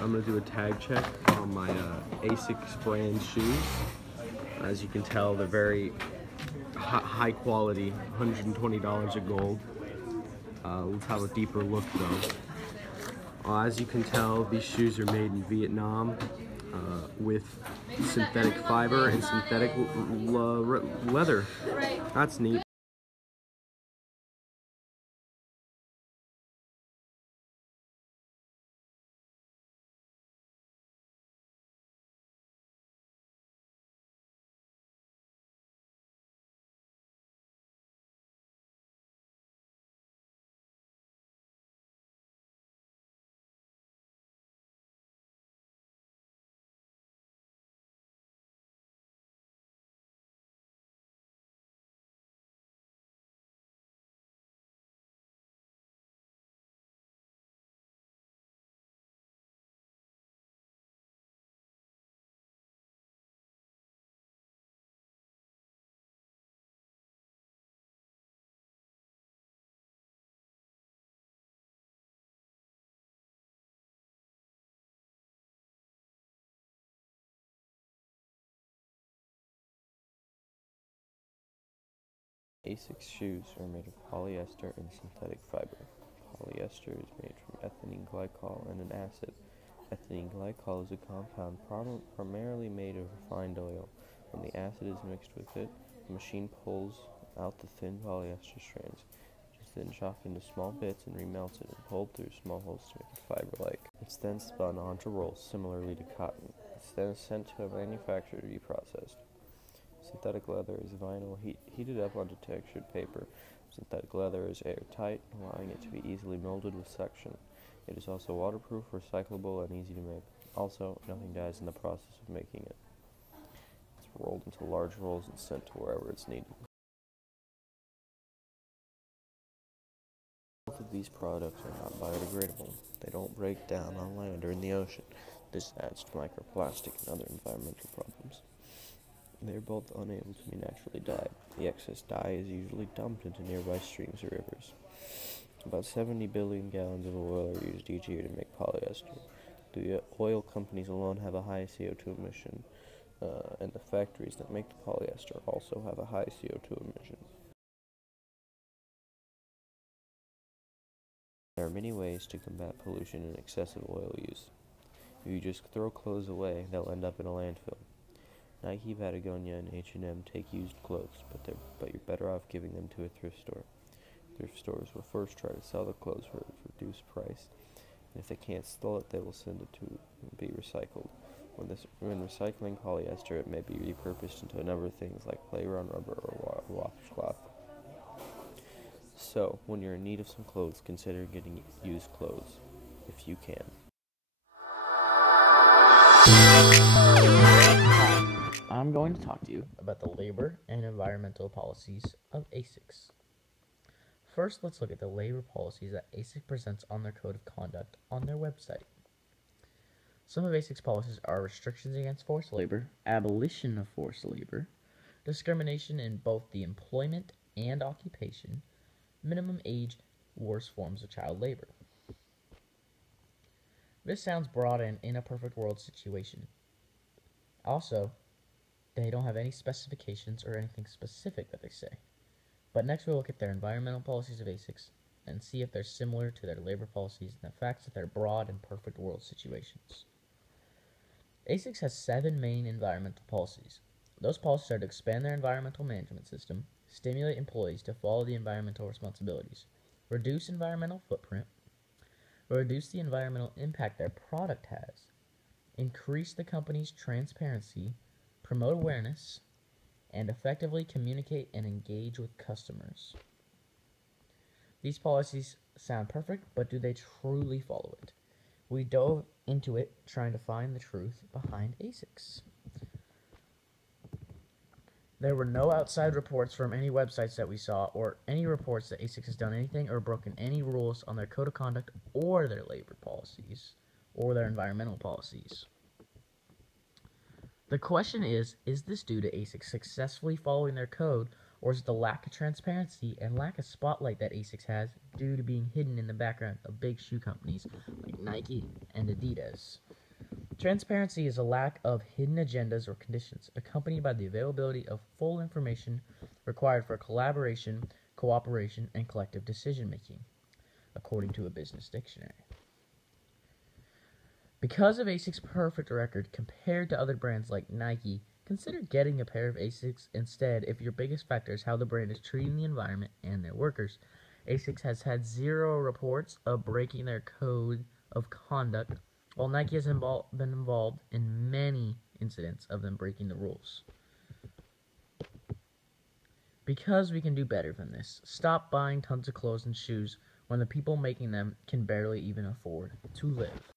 I'm going to do a tag check on my ASICS brand shoes. As you can tell, they're very high quality, $120 of gold. Let's have a deeper look though. As you can tell, these shoes are made in Vietnam with synthetic fiber and synthetic leather. That's neat. ASICS shoes are made of polyester and synthetic fiber. Polyester is made from ethylene glycol and an acid. Ethylene glycol is a compound primarily made of refined oil. When the acid is mixed with it, the machine pulls out the thin polyester strands. It is then chopped into small bits and remelted and pulled through small holes to make it fiber-like. It's then spun onto rolls similarly to cotton. It's then sent to a manufacturer to be processed. Synthetic leather is vinyl heated up onto textured paper. Synthetic leather is airtight, allowing it to be easily molded with suction. It is also waterproof, recyclable, and easy to make. Also, nothing dies in the process of making it. It's rolled into large rolls and sent to wherever it's needed. Both of these products are not biodegradable. They don't break down on land or in the ocean. This adds to microplastic and other environmental problems. They are both unable to be naturally dyed. The excess dye is usually dumped into nearby streams or rivers. About 70 billion gallons of oil are used each year to make polyester. The oil companies alone have a high CO2 emission, and the factories that make the polyester also have a high CO2 emission. There are many ways to combat pollution and excessive oil use. If you just throw clothes away, they'll end up in a landfill. Nike, Patagonia, and H&M take used clothes, but you're better off giving them to a thrift store. Thrift stores will first try to sell the clothes for a reduced price, and if they can't sell it, they will send it to be recycled. When recycling polyester, it may be repurposed into a number of things like play-on rubber or washcloth. So, when you're in need of some clothes, consider getting used clothes, if you can. I'm going to talk to you about the labor and environmental policies of ASICS. First, let's look at the labor policies that ASICS presents on their code of conduct on their website. Some of ASICS policies are restrictions against forced labor, abolition of forced labor, discrimination in both the employment and occupation, minimum age, worst forms of child labor. This sounds broad and in a perfect world situation. Also, they don't have any specifications or anything specific that they say. But next we'll look at their environmental policies of ASICS and see if they're similar to their labor policies and the facts that they're broad and perfect world situations. ASICS has 7 main environmental policies. Those policies are to expand their environmental management system, stimulate employees to follow the environmental responsibilities, reduce environmental footprint, reduce the environmental impact their product has, increase the company's transparency, promote awareness, and effectively communicate and engage with customers. These policies sound perfect, but do they truly follow it? We dove into it trying to find the truth behind ASICS. There were no outside reports from any websites that we saw, or any reports that ASICS has done anything or broken any rules on their code of conduct or their labor policies or their environmental policies. The question is this due to ASICS successfully following their code, or is it the lack of transparency and lack of spotlight that ASICS has due to being hidden in the background of big shoe companies like Nike and Adidas? Transparency is a lack of hidden agendas or conditions, accompanied by the availability of full information required for collaboration, cooperation, and collective decision-making, according to a business dictionary. Because of ASICS' perfect record compared to other brands like Nike, consider getting a pair of ASICS instead if your biggest factor is how the brand is treating the environment and their workers. ASICS has had 0 reports of breaking their code of conduct, while Nike has been involved in many incidents of them breaking the rules. Because we can do better than this, stop buying tons of clothes and shoes when the people making them can barely even afford to live.